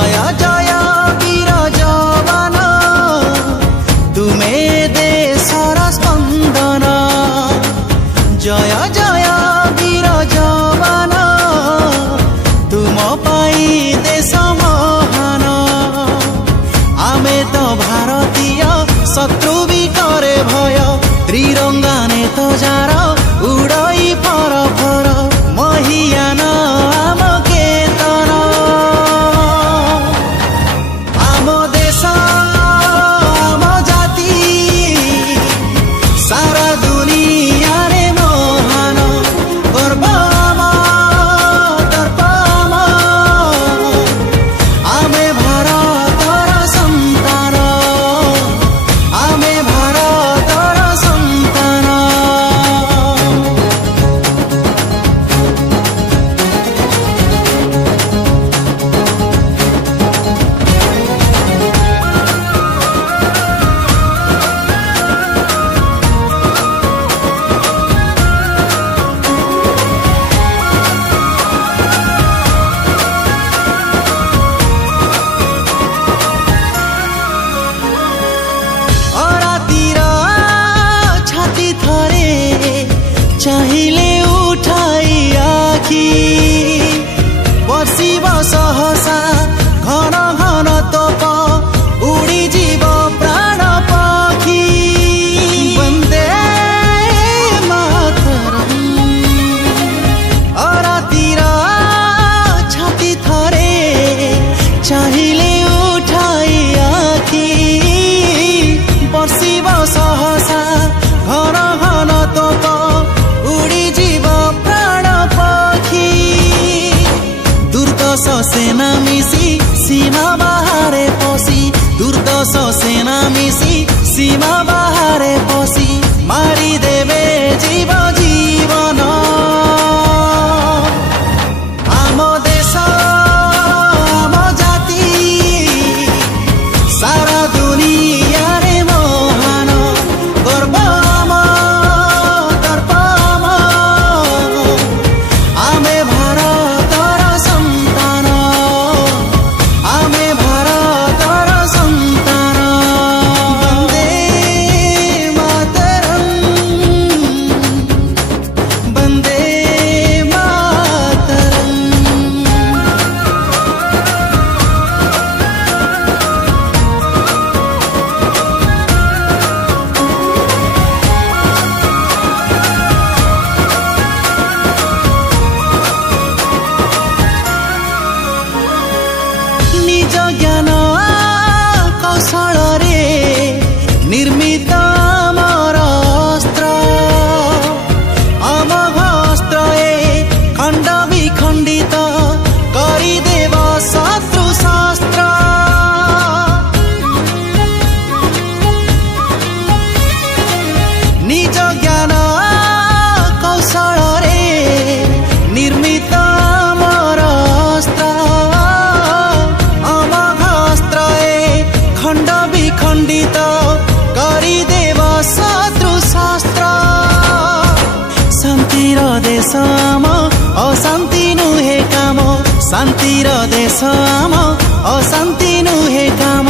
जय जय वीर जवान तुमे देशर स्पंदन जय जय वीर जवान तुम पाई देश महान आमे तो भारतीय शत्रु भी करे भय त्रिरंगा ने तो जार उड़ई फर फर महियान आम केतन आम देश आम जाति सारा दुनिया रे महान गर्व आम दर्प आमे भारतर संतान आमे भारतर संतान चाहिए उठाई आखि बसिब सहसा घन घन तप उड़ी जीव प्राण पक्षी वंदे मातरम अरातिर छाती थरे चाहिए उठाई आखि बसिब सहसा घन घन तप उड़ी जीव प्राण पक्षी दुर्दश सेना मिसी सीमा बाहरे पसी दुर्दश सेना मिसी सीमा बाहरे पसी मारी देवे जीव जीवन आम देश आम जाति सारा दुनिया रे महान गर्व आम दर्प आमे भारतर संतान आमे भारतर संतान वंदे मातरम निज ज्ञान कौशल रे निर्मित अमर अस्त्र अमोघ अस्त्र खंड विखंडित करिदेव शत्रु शास्त्र निज ज्ञान कौशल रे निर्मित अमर अस्त्र अमोघ अस्त्र खंड विखंडित करिदेव शत्रु शास्त्र शांतिर देश आम अशांति नुहे काम शांतिर देश आम अशांति नुहे काम